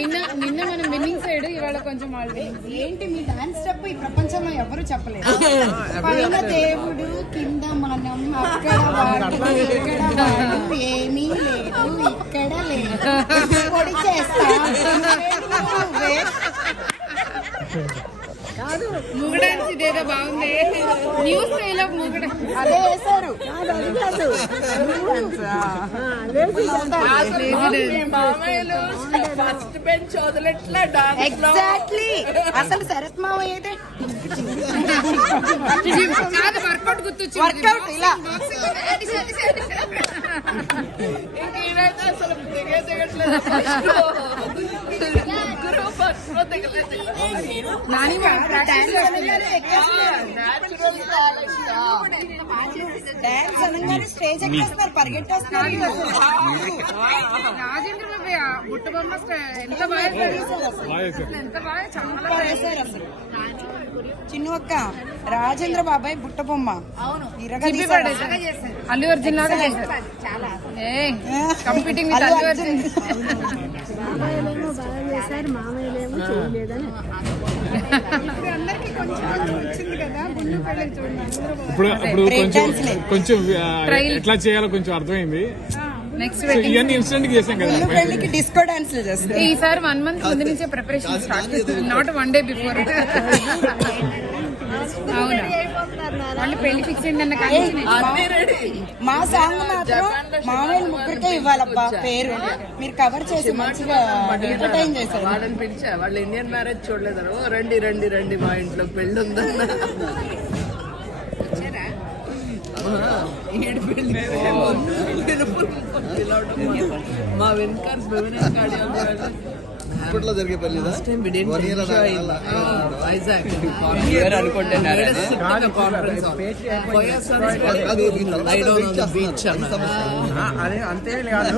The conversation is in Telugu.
నిన్న మనం విన్నింగ్ సైడ్, ఇవాళ కొంచెం ఏంటి మీ డాన్స్ స్టెప్ ఈ ప్రపంచంలో ఎవరు చెప్పలేదు. పైన దేవుడు, కింద మనం, అక్కడ వాడు, ఇక్కడ వాడు, ఏమీ లేదు, ఇక్కడ లేదు, పొడి చేస్తా మూగడానికి ఇదేదో బాగుంది. న్యూస్ డైలాగ్ మూగడ అదే వేశారు. ఎగ్జాక్ట్లీ. అసలు శరత్ మావయ్య అయితే వర్కౌట్ గుర్తొచ్చి వర్కౌట్ ఇలా డాన్స్ అనగానే స్టేజ్ ఎక్కేస్తున్నారు, పరిగెట్టేస్తున్నారు. రాజేంద్ర బాబు బుట్ట బొమ్మ ఎంత బాగా ఎంత బాగా చాలా వేశారు అసలు. చిన్ను అక్క, రాజేంద్ర బాబాయ్ బుట్ట బొమ్మ అల్లు అర్జున్ లాగా చేశారు. Competing with Allu Arjun. ఇప్పుడు కొంచెం ఎట్లా చేయాలో కొంచెం అర్థమైంది. నెక్స్ట్ ఇవన్నీ ఇన్స్టెంట్ గా చేసాం కదా. పెళ్లికి డిస్కో డాన్స్ ఈసారి 1 month ముందు నుంచే ప్రిపరేషన్ స్టార్ట్ చేస్తుంది, నాట్ 1 day బిఫోర్. అవునా, వాళ్ళు పెళ్లి ఫిక్స్ అయిందన్న కానీ మా సాంగ్ మాత్రం మామూలు ముగ్గురికే ఇవ్వాలబ్బా పేరు. మీరు కవర్ చేసి మంచిగా ఎంటర్టైన్ చేశారు. వాళ్ళని పిలిచా, వాళ్ళు ఇండియన్ మ్యారేజ్ చూడలేదరు. రండి రండి రండి, మా ఇంట్లో పెళ్లి ఉందన్న. మా వెనకాల ఇప్పట్లో జరిగే పెళ్లి వైజాగ్ బీచ్ అదే అంతే కాదు.